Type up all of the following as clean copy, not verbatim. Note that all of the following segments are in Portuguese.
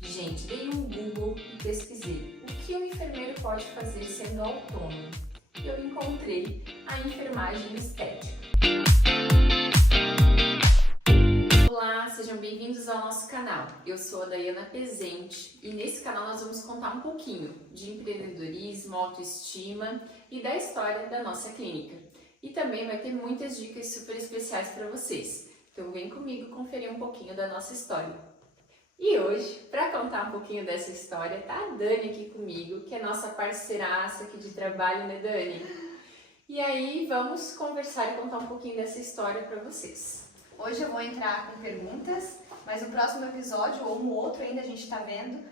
Gente, dei um Google e pesquisei o que um enfermeiro pode fazer sendo autônomo. E eu encontrei a enfermagem estética. Olá, sejam bem-vindos ao nosso canal. Eu sou a Dayana Pezente e nesse canal nós vamos contar um pouquinho de empreendedorismo, autoestima e da história da nossa clínica. E também vai ter muitas dicas super especiais para vocês. Então vem comigo conferir um pouquinho da nossa história. E hoje, para contar um pouquinho dessa história, tá a Dani aqui comigo, que é nossa parceiraça aqui de trabalho, né, Dani? E aí vamos conversar e contar um pouquinho dessa história para vocês. Hoje eu vou entrar com perguntas, mas no próximo episódio, ou no outro ainda, a gente tá vendo,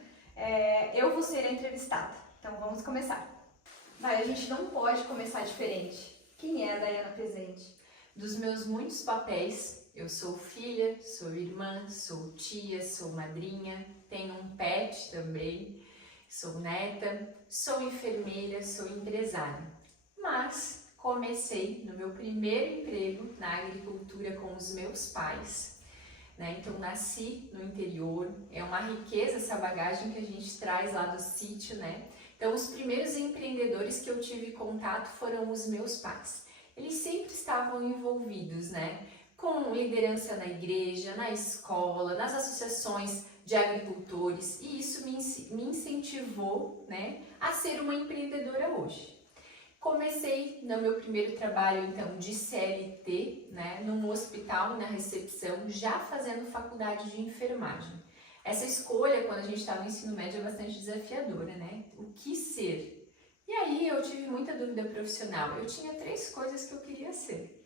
eu vou ser a entrevistada. Então vamos começar. A gente não pode começar diferente. Quem é a Dayana Pezente? Dos meus muitos papéis, eu sou filha, sou irmã, sou tia, sou madrinha, tenho um pet também, sou neta, sou enfermeira, sou empresária. Mas comecei no meu primeiro emprego na agricultura com os meus pais, né? Então nasci no interior, é uma riqueza essa bagagem que a gente traz lá do sítio, né? Então os primeiros empreendedores que eu tive contato foram os meus pais. Eles sempre estavam envolvidos, né, com liderança na igreja, na escola, nas associações de agricultores, e isso me incentivou, né, a ser uma empreendedora hoje. Comecei no meu primeiro trabalho, então, de CLT, né, num hospital, na recepção, já fazendo faculdade de enfermagem. Essa escolha, quando a gente está no ensino médio, é bastante desafiadora, né? O que ser? E aí eu tive muita dúvida profissional. Eu tinha 3 coisas que eu queria ser.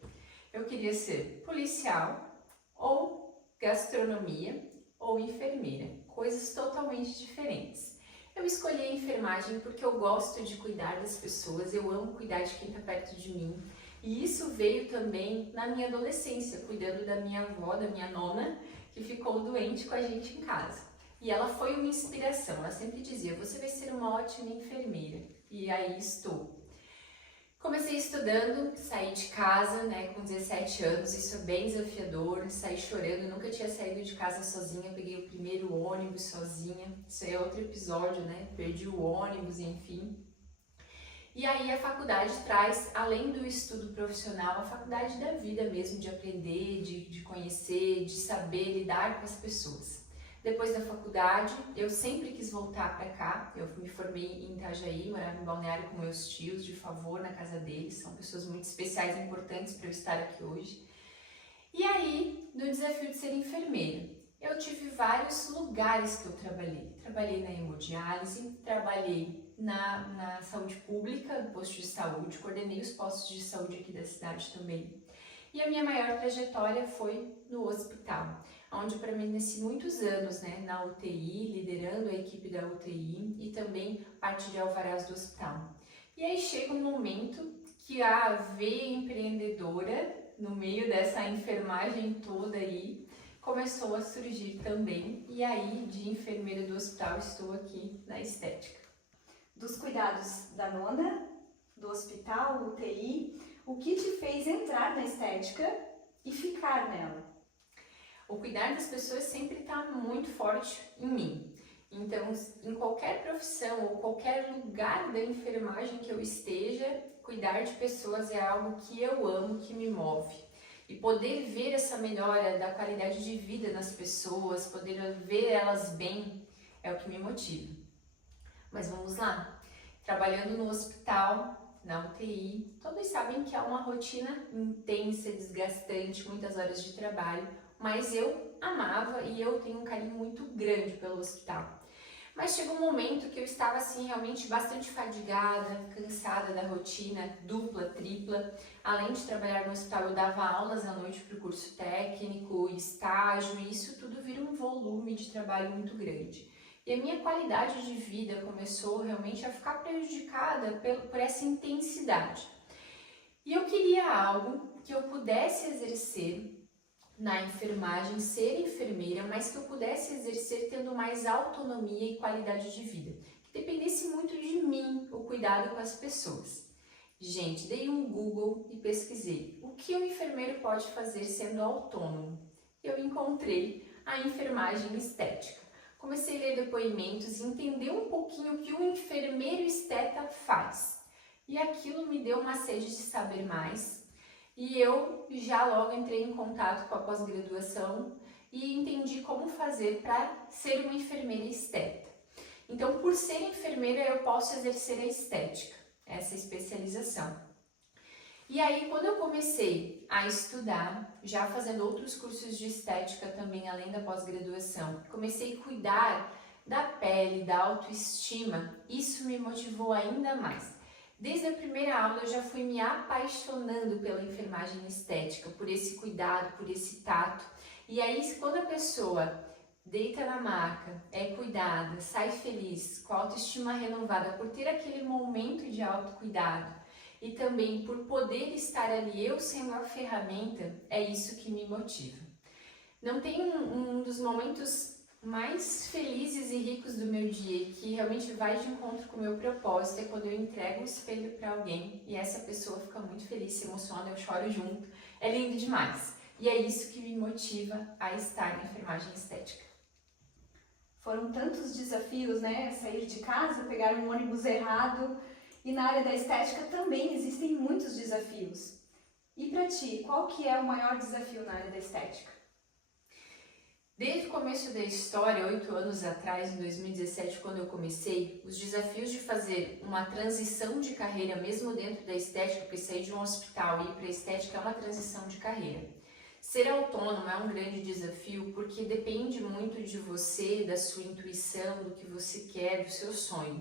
Eu queria ser policial, ou gastronomia, ou enfermeira. Coisas totalmente diferentes. Eu escolhi a enfermagem porque eu gosto de cuidar das pessoas, eu amo cuidar de quem está perto de mim. E isso veio também na minha adolescência, cuidando da minha avó, da minha nona, que ficou doente com a gente em casa. E ela foi uma inspiração, ela sempre dizia, você vai ser uma ótima enfermeira. E aí estou. Comecei estudando, saí de casa, né, com 17 anos, isso é bem desafiador, saí chorando, nunca tinha saído de casa sozinha, peguei o primeiro ônibus sozinha, isso aí é outro episódio, né, perdi o ônibus, enfim. E aí a faculdade traz, além do estudo profissional, a faculdade da vida mesmo, de aprender, de conhecer, de saber lidar com as pessoas. Depois da faculdade, eu sempre quis voltar para cá, eu me formei em Itajaí, morava em Balneário com meus tios, de favor, na casa deles, são pessoas muito especiais e importantes para eu estar aqui hoje. E aí, no desafio de ser enfermeira, eu tive vários lugares que eu trabalhei. Trabalhei na hemodiálise, trabalhei na saúde pública, no posto de saúde, coordenei os postos de saúde aqui da cidade também. E a minha maior trajetória foi no hospital, onde eu permaneci muitos anos, né, na UTI, liderando a equipe da UTI e também parte de alvarás do hospital. E aí chega um momento que a veia empreendedora, no meio dessa enfermagem toda aí, começou a surgir também, e aí de enfermeira do hospital estou aqui na estética. Dos cuidados da nona, do hospital, UTI, o que te fez entrar na estética e ficar nela? O cuidar das pessoas sempre está muito forte em mim. Então, em qualquer profissão ou qualquer lugar da enfermagem que eu esteja, cuidar de pessoas é algo que eu amo, que me move. E poder ver essa melhora da qualidade de vida das pessoas, poder ver elas bem, é o que me motiva. Mas vamos lá. Trabalhando no hospital, na UTI, todos sabem que é uma rotina intensa, desgastante, muitas horas de trabalho, mas eu amava e eu tenho um carinho muito grande pelo hospital. Mas chegou um momento que eu estava assim realmente bastante fadigada, cansada da rotina dupla, tripla. Além de trabalhar no hospital, eu dava aulas à noite para o curso técnico, estágio, e isso tudo vira um volume de trabalho muito grande. E a minha qualidade de vida começou realmente a ficar prejudicada por essa intensidade. E eu queria algo que eu pudesse exercer na enfermagem, ser enfermeira, mas que eu pudesse exercer tendo mais autonomia e qualidade de vida, que dependesse muito de mim, o cuidado com as pessoas. Gente, dei um Google e pesquisei o que um enfermeiro pode fazer sendo autônomo. Eu encontrei a enfermagem estética, comecei a ler depoimentos e entender um pouquinho o que o enfermeiro esteta faz. E aquilo me deu uma sede de saber mais e eu já logo entrei em contato com a pós-graduação e entendi como fazer para ser uma enfermeira esteta. Então, por ser enfermeira, eu posso exercer a estética, essa especialização. E aí, quando eu comecei a estudar, já fazendo outros cursos de estética também, além da pós-graduação, comecei a cuidar da pele, da autoestima, isso me motivou ainda mais. Desde a primeira aula, eu já fui me apaixonando pela enfermagem estética, por esse cuidado, por esse tato. E aí, quando a pessoa deita na maca, é cuidada, sai feliz, com a autoestima renovada, por ter aquele momento de autocuidado, e também por poder estar ali, eu sendo a ferramenta, é isso que me motiva. Não tem um dos momentos mais felizes e ricos do meu dia, que realmente vai de encontro com o meu propósito, é quando eu entrego o espelho para alguém e essa pessoa fica muito feliz, se emociona, eu choro junto, é lindo demais. E é isso que me motiva a estar na enfermagem estética. Foram tantos desafios, né? Sair de casa, pegar um ônibus errado. E na área da estética também existem muitos desafios. E para ti, qual que é o maior desafio na área da estética? Desde o começo da história, 8 anos atrás, em 2017, quando eu comecei, os desafios de fazer uma transição de carreira, mesmo dentro da estética, porque sair de um hospital e ir para a estética é uma transição de carreira. Ser autônomo é um grande desafio porque depende muito de você, da sua intuição, do que você quer, do seu sonho.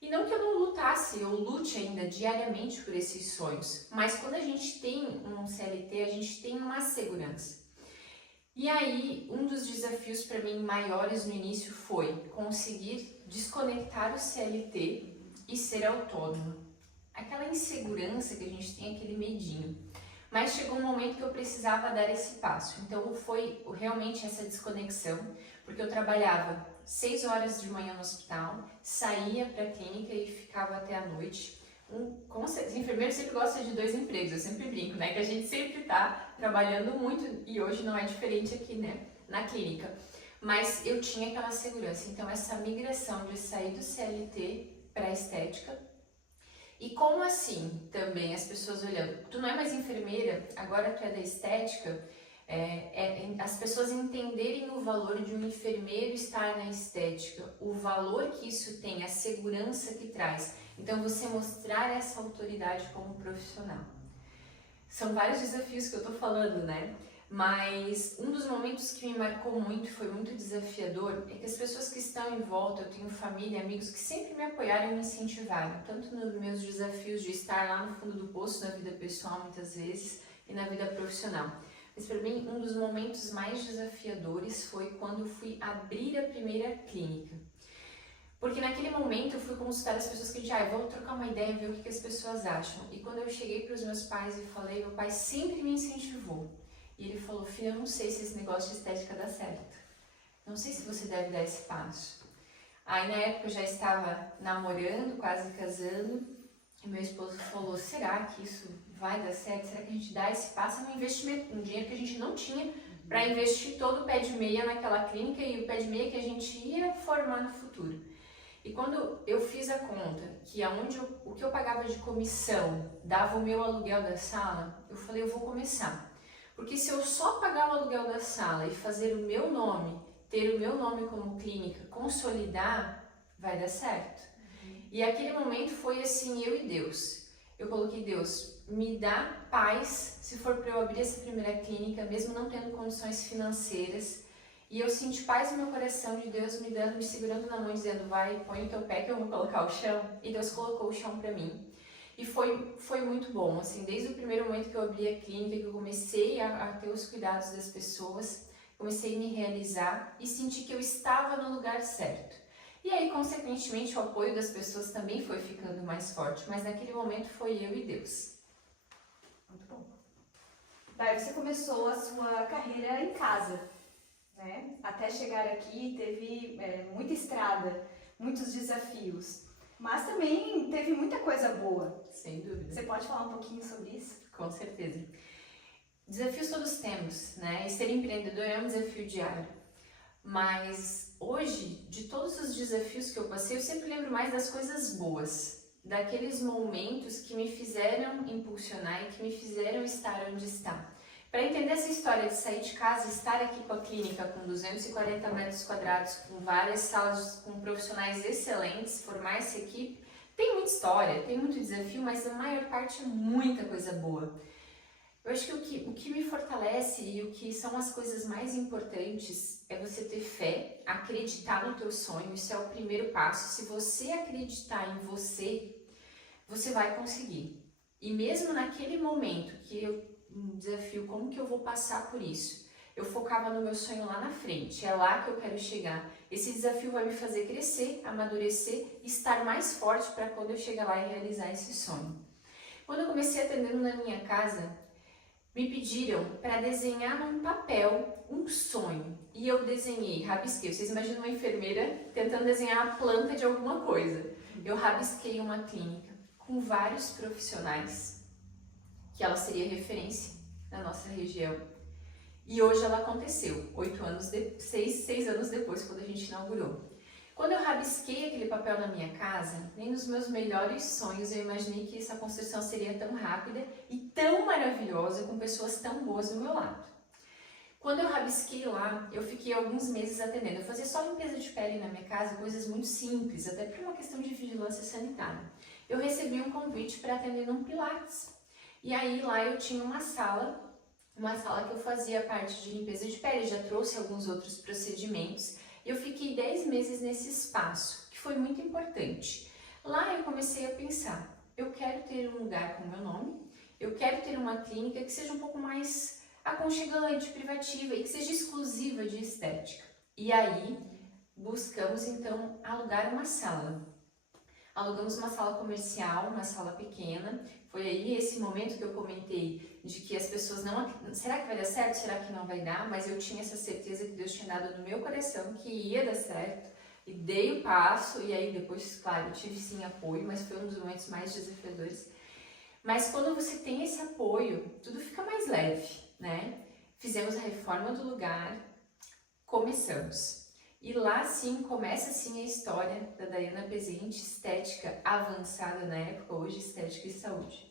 E não que eu não lutasse, eu lute ainda diariamente por esses sonhos, mas quando a gente tem um CLT, a gente tem uma segurança. E aí, um dos desafios para mim maiores no início foi conseguir desconectar o CLT e ser autônomo. Aquela insegurança que a gente tem, aquele medinho. Mas chegou um momento que eu precisava dar esse passo. Então foi realmente essa desconexão, porque eu trabalhava 6 horas de manhã no hospital, saía para a clínica e ficava até a noite. Os enfermeiros sempre gostam de 2 empregos, eu sempre brinco, né? Que a gente sempre está trabalhando muito e hoje não é diferente aqui, né? Na clínica. Mas eu tinha aquela segurança, então essa migração de sair do CLT para a estética. E como assim também as pessoas olhando, tu não é mais enfermeira, agora tu é da estética, as pessoas entenderem o valor de um enfermeiro estar na estética, o valor que isso tem, a segurança que traz. Então você mostrar essa autoridade como profissional. São vários desafios que eu tô falando, né? Mas um dos momentos que me marcou muito, foi muito desafiador, é que as pessoas que estão em volta, eu tenho família, amigos que sempre me apoiaram e me incentivaram, tanto nos meus desafios de estar lá no fundo do poço, na vida pessoal muitas vezes, e na vida profissional. Mas para mim, um dos momentos mais desafiadores foi quando fui abrir a primeira clínica. Porque naquele momento eu fui consultar as pessoas que eu vou trocar uma ideia, ver o que as pessoas acham. E quando eu cheguei para os meus pais e falei, meu pai sempre me incentivou. E ele falou, filha, eu não sei se esse negócio de estética dá certo. Não sei se você deve dar esse passo. Aí na época eu já estava namorando, quase casando. E meu esposo falou, será que isso vai dar certo? Será que a gente dá esse passo? É um investimento, um dinheiro que a gente não tinha para investir todo o pé de meia naquela clínica e o pé de meia que a gente ia formar no futuro. E quando eu fiz a conta, que o que eu pagava de comissão dava o meu aluguel da sala, eu falei, eu vou começar. Porque se eu só pagar o aluguel da sala e fazer o meu nome, ter o meu nome como clínica, consolidar, vai dar certo. E aquele momento foi assim, eu e Deus. Eu coloquei, Deus, me dá paz se for para eu abrir essa primeira clínica, mesmo não tendo condições financeiras. E eu senti paz no meu coração de Deus me segurando na mão, dizendo, vai, põe o teu pé que eu vou colocar o chão. E Deus colocou o chão para mim. E foi muito bom, assim, desde o primeiro momento que eu abri a clínica, que eu comecei a ter os cuidados das pessoas, comecei a me realizar e senti que eu estava no lugar certo. E aí, consequentemente, o apoio das pessoas também foi ficando mais forte, mas naquele momento foi eu e Deus. Muito bom. Daí você começou a sua carreira em casa, né? Até chegar aqui teve muita estrada, muitos desafios, mas também teve muita coisa boa. Sem dúvida. Você pode falar um pouquinho sobre isso? Com certeza. Desafios todos temos, né? E ser empreendedor é um desafio diário, mas hoje, de todos os desafios que eu passei, eu sempre lembro mais das coisas boas, daqueles momentos que me fizeram impulsionar e que me fizeram estar onde está. Para entender essa história de sair de casa e estar aqui com a clínica com 240 metros quadrados, com várias salas, com profissionais excelentes, formar essa equipe, tem muita história, tem muito desafio, mas a maior parte é muita coisa boa. Eu acho que o que me fortalece e o que são as coisas mais importantes é você ter fé, acreditar no teu sonho, isso é o primeiro passo. Se você acreditar em você, você vai conseguir. E mesmo naquele momento que um desafio, como que eu vou passar por isso? Eu focava no meu sonho lá na frente, é lá que eu quero chegar. Esse desafio vai me fazer crescer, amadurecer, estar mais forte para quando eu chegar lá e realizar esse sonho. Quando eu comecei atendendo na minha casa, me pediram para desenhar num papel um sonho. E eu desenhei, rabisquei. Vocês imaginam uma enfermeira tentando desenhar a planta de alguma coisa. Eu rabisquei uma clínica com vários profissionais, que ela seria referência na nossa região. E hoje ela aconteceu, 6 anos depois, quando a gente inaugurou. Quando eu rabisquei aquele papel na minha casa, nem nos meus melhores sonhos eu imaginei que essa construção seria tão rápida e tão maravilhosa, com pessoas tão boas do meu lado. Quando eu rabisquei lá, eu fiquei alguns meses atendendo. Eu fazia só limpeza de pele na minha casa, coisas muito simples, até por uma questão de vigilância sanitária. Eu recebi um convite para atender num Pilates. E aí lá eu tinha uma sala que eu fazia parte de limpeza de pele, já trouxe alguns outros procedimentos. Eu fiquei 10 meses nesse espaço, que foi muito importante. Lá eu comecei a pensar, eu quero ter um lugar com o meu nome, eu quero ter uma clínica que seja um pouco mais aconchegante, privativa e que seja exclusiva de estética. E aí buscamos então alugar uma sala. Alugamos uma sala comercial, uma sala pequena. Foi aí esse momento que eu comentei de que as pessoas não... Será que vai dar certo? Será que não vai dar? Mas eu tinha essa certeza que Deus tinha dado no meu coração que ia dar certo. E dei o passo, e aí depois, claro, eu tive sim apoio, mas foi um dos momentos mais desafiadores. Mas quando você tem esse apoio, tudo fica mais leve, né? Fizemos a reforma do lugar, começamos. E lá sim, começa sim a história da Daiana Pezente, estética avançada na época, hoje estética e saúde.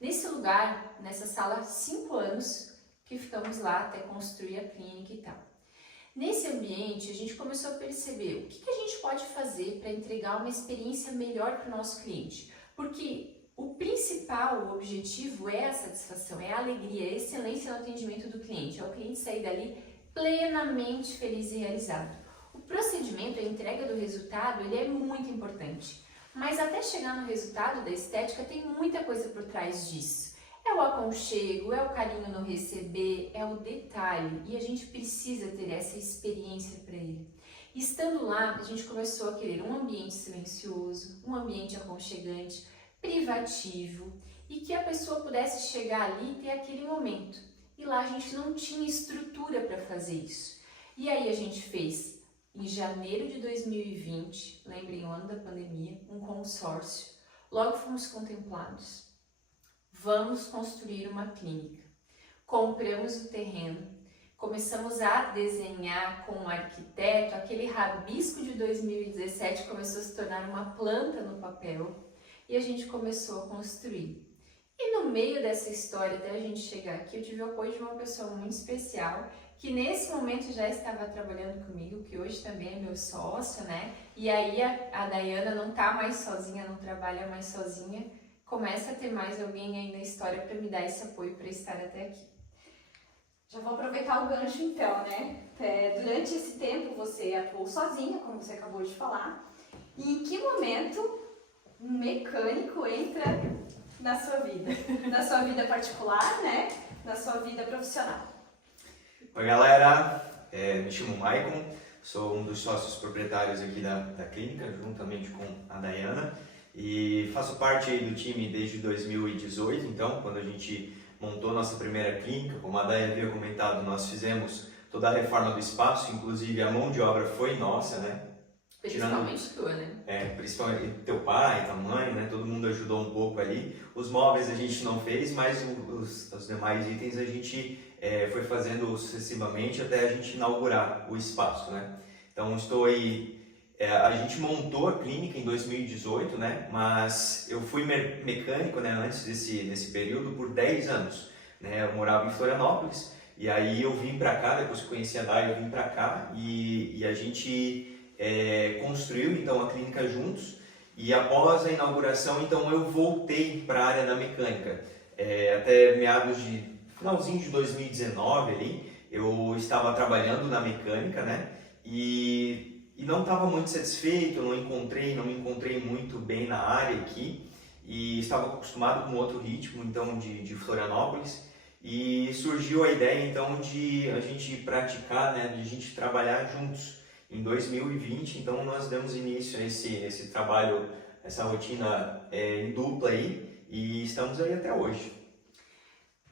Nesse lugar, nessa sala, 5 anos que ficamos lá até construir a clínica e tal. Nesse ambiente, a gente começou a perceber o que a gente pode fazer para entregar uma experiência melhor para o nosso cliente. Porque o principal, o objetivo é a satisfação, é a alegria, é a excelência no atendimento do cliente. É o cliente sair dali plenamente feliz e realizado. O procedimento, a entrega do resultado, ele é muito importante, mas até chegar no resultado da estética tem muita coisa por trás disso. É o aconchego, é o carinho no receber, é o detalhe, e a gente precisa ter essa experiência para ele. Estando lá, a gente começou a querer um ambiente silencioso, um ambiente aconchegante, privativo, e que a pessoa pudesse chegar ali e ter aquele momento. E lá a gente não tinha estrutura para fazer isso. E aí a gente fez, em janeiro de 2020, lembrem o ano da pandemia, um consórcio. Logo fomos contemplados. Vamos construir uma clínica. Compramos o terreno, começamos a desenhar com o arquiteto, aquele rabisco de 2017 começou a se tornar uma planta no papel e a gente começou a construir. E no meio dessa história, até a gente chegar aqui, eu tive o apoio de uma pessoa muito especial, que nesse momento já estava trabalhando comigo, que hoje também é meu sócio, né? E aí a Daiana não tá mais sozinha, não trabalha mais sozinha, começa a ter mais alguém aí na história para me dar esse apoio para estar até aqui. Já vou aproveitar o gancho então, né? Durante esse tempo você atuou sozinha, como você acabou de falar, e em que momento um mecânico entra na sua vida? Na sua vida particular, né? Na sua vida profissional. Oi galera, me chamo Maicon, sou um dos sócios proprietários aqui da clínica, juntamente com a Daiana, e faço parte aí do time desde 2018, então, quando a gente montou nossa primeira clínica, como a Daiana havia comentado, nós fizemos toda a reforma do espaço, inclusive a mão de obra foi nossa, né? Principalmente tua, né? Principalmente teu pai, tua mãe, né? Todo mundo ajudou um pouco ali. Os móveis a gente não fez, mas os demais itens a gente foi fazendo sucessivamente até a gente inaugurar o espaço, né? Então estou aí, a gente montou a clínica em 2018, né? Mas eu fui mecânico, né, antes desse período por 10 anos, né? Eu morava em Florianópolis e aí eu vim para cá, depois que conheci a Day, eu vim para cá e a gente construiu então a clínica juntos. E após a inauguração, então eu voltei para a área da mecânica. Até finalzinho de 2019 ali, eu estava trabalhando na mecânica, né? E não estava muito satisfeito, não me encontrei muito bem na área aqui e estava acostumado com outro ritmo, então de Florianópolis. E surgiu a ideia então de a gente praticar, né? De a gente trabalhar juntos. Em 2020, então nós demos início a esse trabalho, essa rotina em dupla aí e estamos aí até hoje.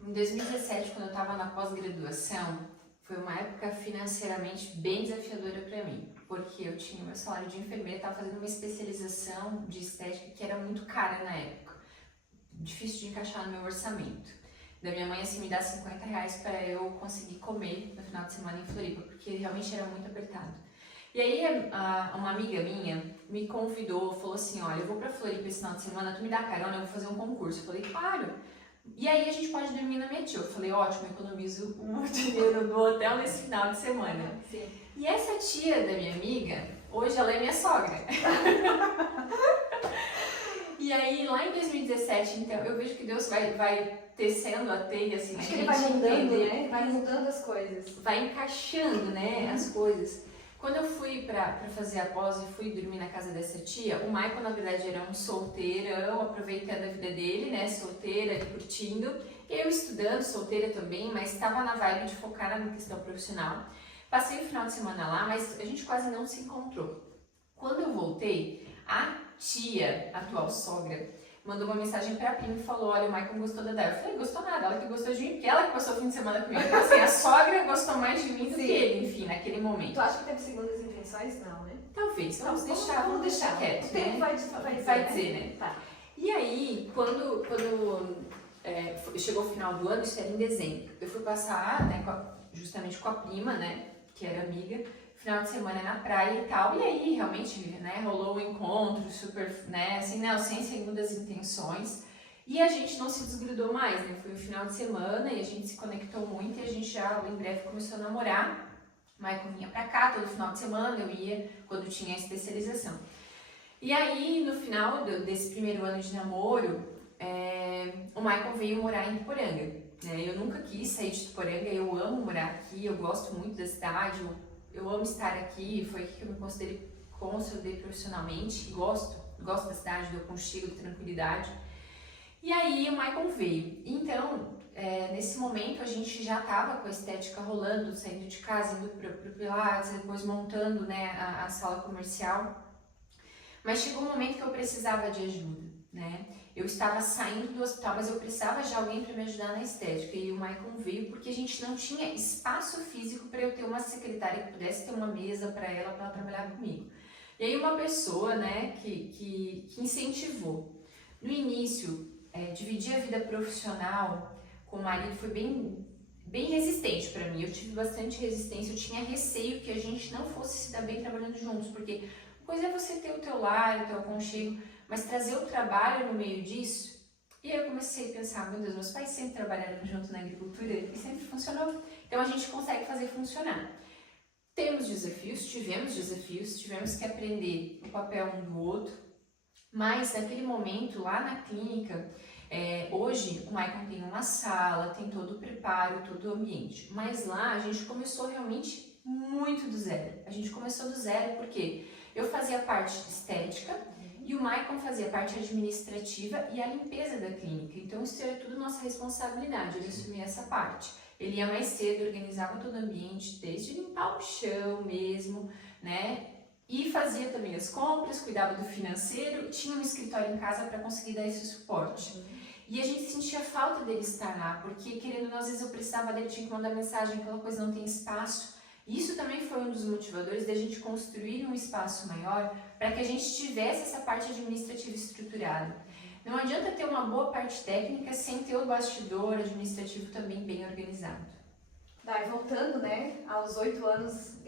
Em 2017, quando eu estava na pós-graduação, foi uma época financeiramente bem desafiadora para mim, porque eu tinha meu salário de enfermeira, estava fazendo uma especialização de estética que era muito cara na época, difícil de encaixar no meu orçamento. Da minha mãe, assim, me dar R$50 para eu conseguir comer no final de semana em Floripa, porque realmente era muito apertado. E aí uma amiga minha me convidou, falou assim, olha, eu vou pra Floripa esse final de semana, tu me dá carona, eu vou fazer um concurso. Eu falei, claro. E aí a gente pode dormir na minha tia. Eu falei, ótimo, eu economizo o dinheiro do hotel nesse final de semana. Sim. E essa tia da minha amiga, hoje ela é minha sogra. E aí lá em 2017, então, eu vejo que Deus vai tecendo a teia, assim, acho que ele vai mudando, né? Vai mudando as coisas. Vai encaixando, né, as coisas. Quando eu fui pra fazer a pós e fui dormir na casa dessa tia, o Michael, na verdade, era um solteirão, aproveitando a vida dele, né, solteira, curtindo. Eu estudando, solteira também, mas estava na vibe de focar na questão profissional. Passei o final de semana lá, mas a gente quase não se encontrou. Quando eu voltei, a tia, a atual sogra, mandou uma mensagem pra prima e falou, olha, o Michael gostou da Day. Eu falei, gostou nada, ela que gostou de mim, porque ela que passou o fim de semana comigo. Então, assim, a sogra gostou mais de mim do que ele, enfim, naquele momento. Tu acha que teve segundas intenções? Não, né? Talvez, vamos deixar quieto, o tempo né? vai dizer, né? Tá. E aí, quando chegou o final do ano, isso era em dezembro, eu fui passar, né, justamente com a prima, né, que era amiga, final de semana na praia e tal, e aí realmente, né, rolou o encontro super, né, assim, não, sem segundas intenções, e a gente não se desgrudou mais, né, foi o final de semana e a gente se conectou muito e a gente já em breve começou a namorar. Michael vinha pra cá todo final de semana, eu ia quando tinha a especialização. E aí, no final desse primeiro ano de namoro, o Michael veio morar em Tuporanga, né, eu nunca quis sair de Tuporanga, eu amo morar aqui, eu gosto muito da cidade, eu amo estar aqui, foi aqui que eu me consolidei profissionalmente, gosto da cidade, do aconchego, da tranquilidade. E aí o Michael veio. Então, nesse momento a gente já estava com a estética rolando, saindo de casa, indo para o Pilates, depois montando, né, a sala comercial. Mas chegou um momento que eu precisava de ajuda, né? Eu estava saindo do hospital, mas eu precisava de alguém para me ajudar na estética. E o Michael veio porque a gente não tinha espaço físico para eu ter uma secretária que pudesse ter uma mesa para ela trabalhar comigo. E aí uma pessoa, né, que incentivou. No início, dividir a vida profissional com o marido foi bem resistente para mim. Eu tive bastante resistência, eu tinha receio que a gente não fosse se dar bem trabalhando juntos, porque uma coisa é você ter o teu lar, o teu aconchego, mas trazer o trabalho no meio disso. E aí eu comecei a pensar, meu Deus, meus pais sempre trabalharam junto na agricultura e sempre funcionou. Então a gente consegue fazer funcionar. Tivemos desafios, tivemos que aprender o papel um do outro, mas naquele momento, lá na clínica, hoje o Michael tem uma sala, tem todo o preparo, todo o ambiente, mas lá a gente começou realmente muito do zero. A gente começou do zero porque eu fazia parte de estética e o Michael fazia parte administrativa e a limpeza da clínica, então isso era tudo nossa responsabilidade, ele assumia essa parte. Ele ia mais cedo, organizava todo o ambiente, desde limpar o chão mesmo, né? E fazia também as compras, cuidava do financeiro, tinha um escritório em casa para conseguir dar esse suporte. E a gente sentia falta dele estar lá, porque querendo, às vezes eu precisava dele, tinha que mandar mensagem, aquela coisa não tem espaço. E isso também foi um dos motivadores da gente construir um espaço maior para que a gente tivesse essa parte administrativa estruturada. Não adianta ter uma boa parte técnica sem ter o bastidor administrativo também bem organizado. Daí, voltando, né, aos 8 anos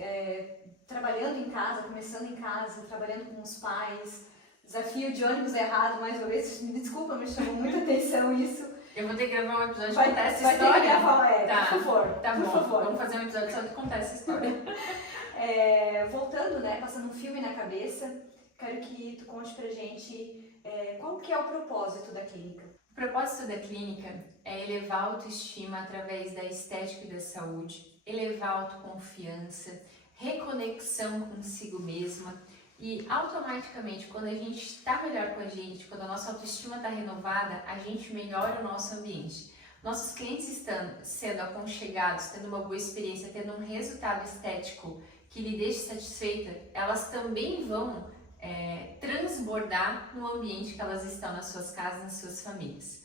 trabalhando em casa, começando em casa, trabalhando com os pais, desafio de ônibus errado, mais uma vez, me desculpa, me chamou muita atenção isso. Eu vou ter que gravar um episódio Vai, contar essa vai história. ter que gravar, Tá, por favor, tá por bom. favor. Vamos fazer um episódio só de contar essa história. Voltando, né, passando um filme na cabeça, quero que tu conte pra gente qual que é o propósito da clínica. O propósito da clínica é elevar a autoestima através da estética e da saúde, elevar a autoconfiança, reconexão consigo mesma e automaticamente, quando a gente está melhor com a gente, quando a nossa autoestima está renovada, a gente melhora o nosso ambiente. Nossos clientes estão sendo aconchegados, tendo uma boa experiência, tendo um resultado estético que lhe deixe satisfeita, elas também vão transbordar no ambiente que elas estão nas suas casas, nas suas famílias.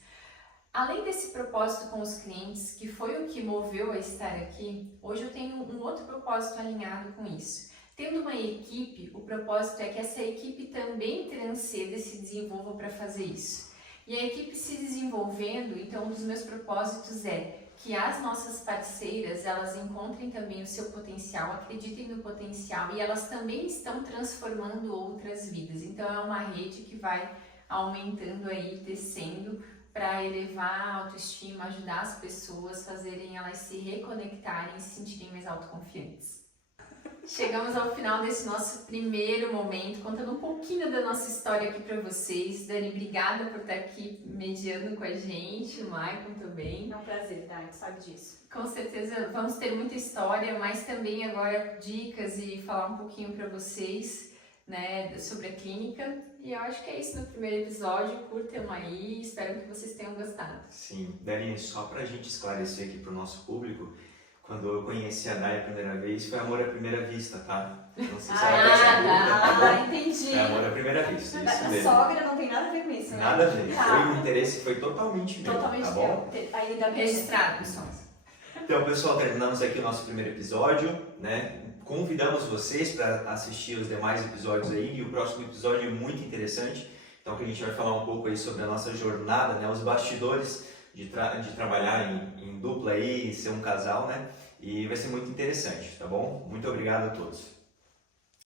Além desse propósito com os clientes, que foi o que moveu a estar aqui, hoje eu tenho um outro propósito alinhado com isso. Tendo uma equipe, o propósito é que essa equipe também transcenda e se desenvolva para fazer isso. E a equipe se desenvolvendo, então um dos meus propósitos é que as nossas parceiras, elas encontrem também o seu potencial, acreditem no potencial e elas também estão transformando outras vidas. Então é uma rede que vai aumentando aí, descendo, para elevar a autoestima, ajudar as pessoas, fazerem elas se reconectarem e se sentirem mais autoconfiantes. Chegamos ao final desse nosso primeiro momento, contando um pouquinho da nossa história aqui para vocês. Dani, obrigada por estar aqui mediando com a gente, o Maicon também. É um prazer, tá? A gente sabe disso. Com certeza vamos ter muita história, mas também agora dicas e falar um pouquinho para vocês, né, sobre a clínica. E eu acho que é isso no primeiro episódio. Curtam aí, espero que vocês tenham gostado. Sim, Dani, só pra gente esclarecer aqui pro nosso público, quando eu conheci a Dai a primeira vez, foi amor à primeira vista, tá? Não sei se ela percebeu, tá bom? Entendi. É amor à primeira vista, isso A mesmo. sogra não tem nada a ver com isso, né? Nada a ver, Tá. foi um interesse, foi totalmente meu, Totalmente tá bom? teu. Ainda bem. Registrado, pessoal. Então, pessoal, terminamos aqui o nosso primeiro episódio, né? Convidamos vocês para assistir os demais episódios aí, e o próximo episódio é muito interessante, então que a gente vai falar um pouco aí sobre a nossa jornada, né? Os bastidores de trabalhar em dupla aí, ser um casal, né? E vai ser muito interessante, tá bom? Muito obrigado a todos.